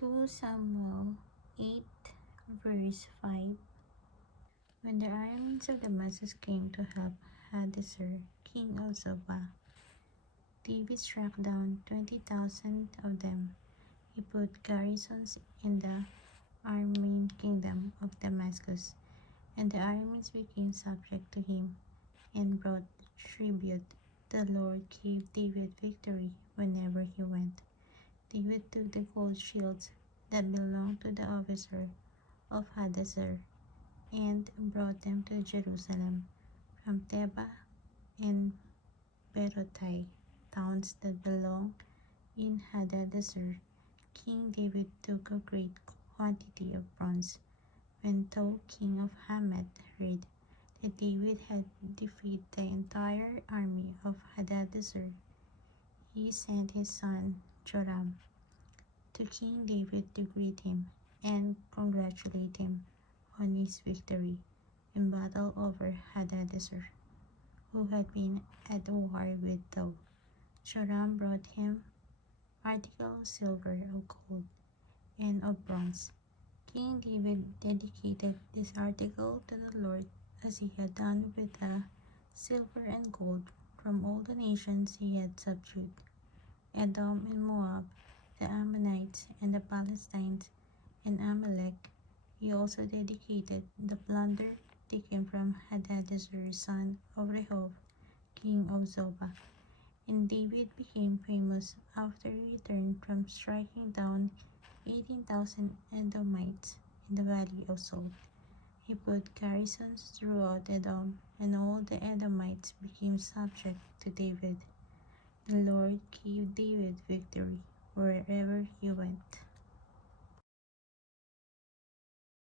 2 Samuel 8 verse 5. When the armies of Damascus came to help Hadassah, king of Zobah, David struck down 20,000 of them. He put garrisons in the Aramean kingdom of Damascus, and the armies became subject to him and brought tribute. The Lord gave David victory whenever he went. David took the gold shields that belonged to the officer of Hadassah and brought them to Jerusalem from Teba and Berotai, towns that belonged in Hadassah. King David took a great quantity of bronze. When Tou, king of Hamath, heard that David had defeated the entire army of Hadassah, he sent his son Joram to King David to greet him and congratulate him on his victory in battle over Hadassah, who had been at war with Tou. Joram brought him articles of silver, of gold, and of bronze. King David dedicated this article to the Lord as he had done with the silver and gold from all the nations he had subdued, Edom and Moab, the Ammonites and the Palestines, and Amalek. He also dedicated the plunder taken from Hadassah, son of Rehob, king of Zobah. And David became famous after he returned from striking down 18,000 Edomites in the valley of Salt. He put garrisons throughout Edom, and all the Edomites became subject to David. The Lord gave David victory wherever he went.